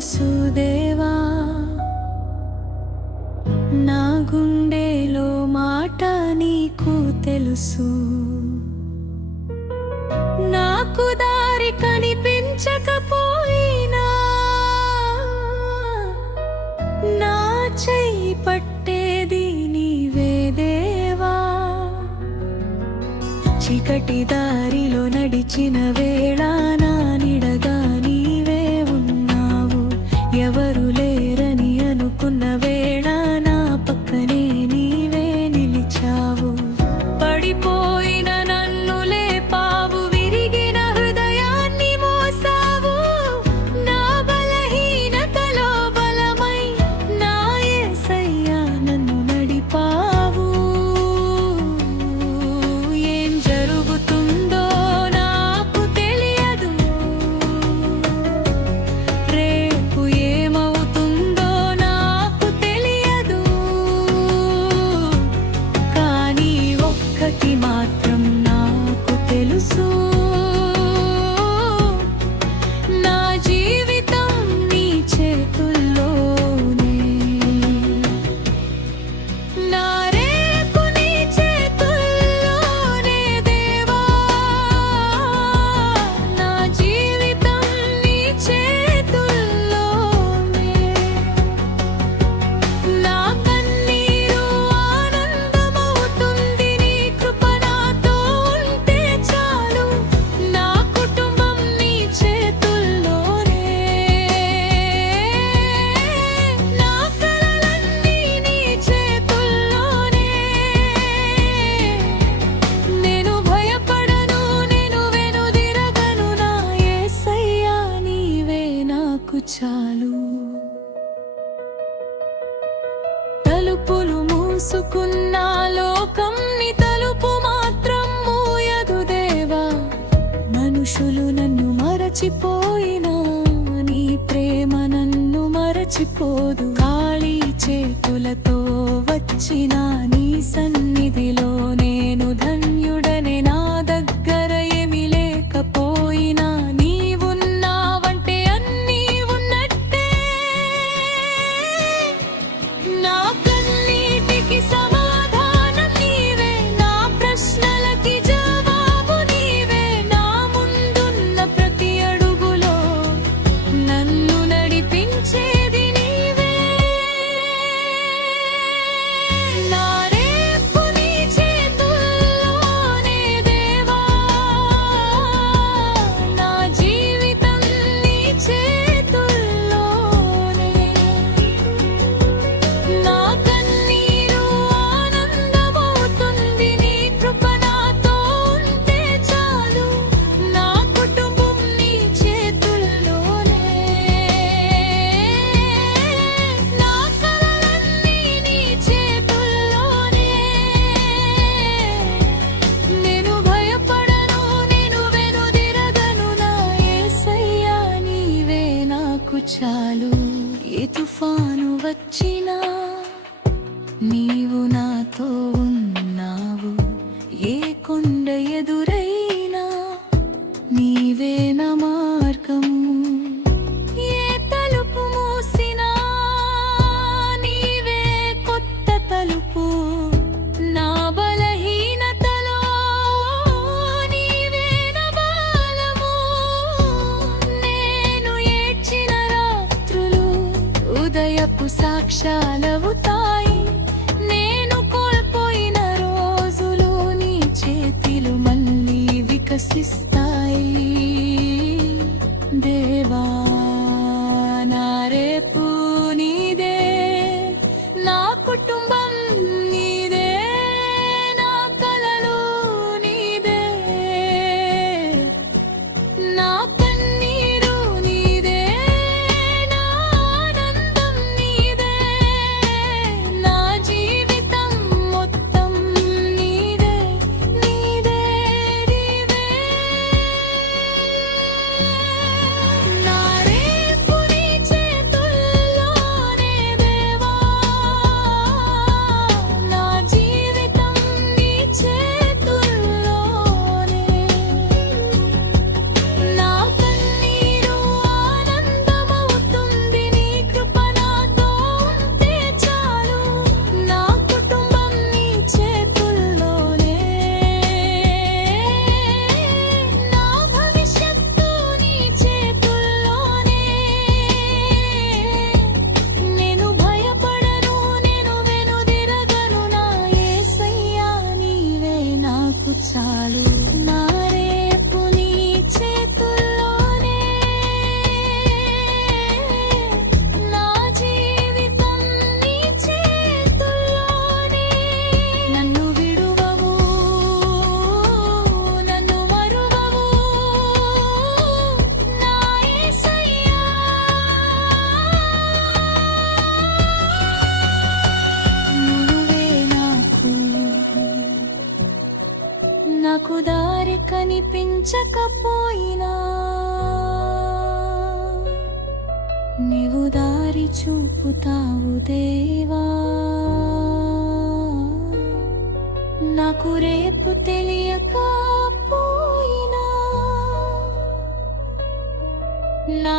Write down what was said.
తెలుసు దేవా, నా గుండెలో మాట నీకు తెలుసు. నాకు దారి కనిపించకపోయినా నా చెయ్యి పట్టేది నీవే దేవా. చీకటి దారిలో నడిచిన వేళ నా నీడగా నీవే ఉన్నావు. ఎవరు లేరని అనుకున్న వేళ నా పక్కనే నీవే నిలిచావు. పడిపోయిన నన్ను లేపావు, విరిగిన హృదయాన్ని మోసావు. నా బలహీనతలో బలమై నా యేసయ్యా నన్ను నడిపావు. ఏం జరుగుతుందో నాకు తెలియదు, రేపు ఏమవుతుందో నాకు తెలియదు. కానీ ఒక్కటి మాత్రం నాకు తెలుసు, నా జీవితం నీ చేతుల్లోనే. నా రేపు నీ చేతుల్లోనే దేవా, నా జీవితం నీ చేతుల్లోనే. నా కన్నీరు ఆనందమవుతుంది నీ కృప నాతో ఉంటే చాలు. నా కుటుంబం నీ చేతుల్లోనే, నా కలలన్నీ నీ చేతుల్లోనే. నేను భయపడను, నేను వెనుదిరగను, నా యేసయ్యా నీవే నాకు చాలు. తలుపులు మూసుకున్న లోకం నీ తలుపు మాత్రం మూయదు దేవా. మనుషులు నన్ను మరచిపోయినా నీ ప్రేమ నన్ను మరచిపోదు. ఖాళీ చేతులతో వచ్చిన నీ సన్నిధిలో నేను ధన్యుడనే. నా దగ్గర ఏమీ లేకపోయినా నీవున్నావంటే అన్నీ ఉన్నట్టే. నా కన్నీటికి సమాధానం నీవే, నా ప్రశ్నలకి జవాబు నీవే. నా ముందున్న ప్రతి అడుగులో నన్ను నడిపించేది నీవే. నా రేపు నీ చేతుల్లోనే దేవా, నా జీవితం నీ చేతుల్లోనే. నా కన్నీరు ఆనందమవుతుంది నీ కృప నాతో ఉంటే చాలు. నా కుటుంబం నీ చేతుల్లోనే, నా కలలన్నీ నీ చేతుల్లోనే. నేను భయపడను, నేను వెనుదిరగను, నా యేసయ్యా నీవే నాకు చాలు. ఏ తుఫాను వచ్చినా నీవు నాతో ఉన్నావు. ఏ కొండ ఎదురైనా నీవే నా మార్గము. ఏ తలుపు మూసినా నీవే కొత్త తలుపు. నా బలహీనతలో నీవే నా బలము. నేను ఏడ్చిన రాత్రులు ఉదయపు సాక్ష్యాలవుతాయి. నేను కోల్పోయిన రోజులు నీ చేతిలో మళ్ళీ వికసిస్తాయి. దేవా, నా రేపు నీదే, నా కుటుంబం నీదే, నా కలలు నీదే. నా కన్నీరు నీదే, నా ఆనందం నీదే. నా జీవితం మొత్తం నీదే, నీదే, నీదే. చాలు. నా రేపు నీ చేతుల్లోనే, నా జీవితం నీ చేతుల్లోనే. నన్ను విడువవు, నన్ను మరువవు నా యేసయ్యా. నువ్వే నాకు దారి కనిపించకపోయినా, నీవు దారి చూపుతావు దేవా. నాకు రేపు తెలియకపోయినా, నా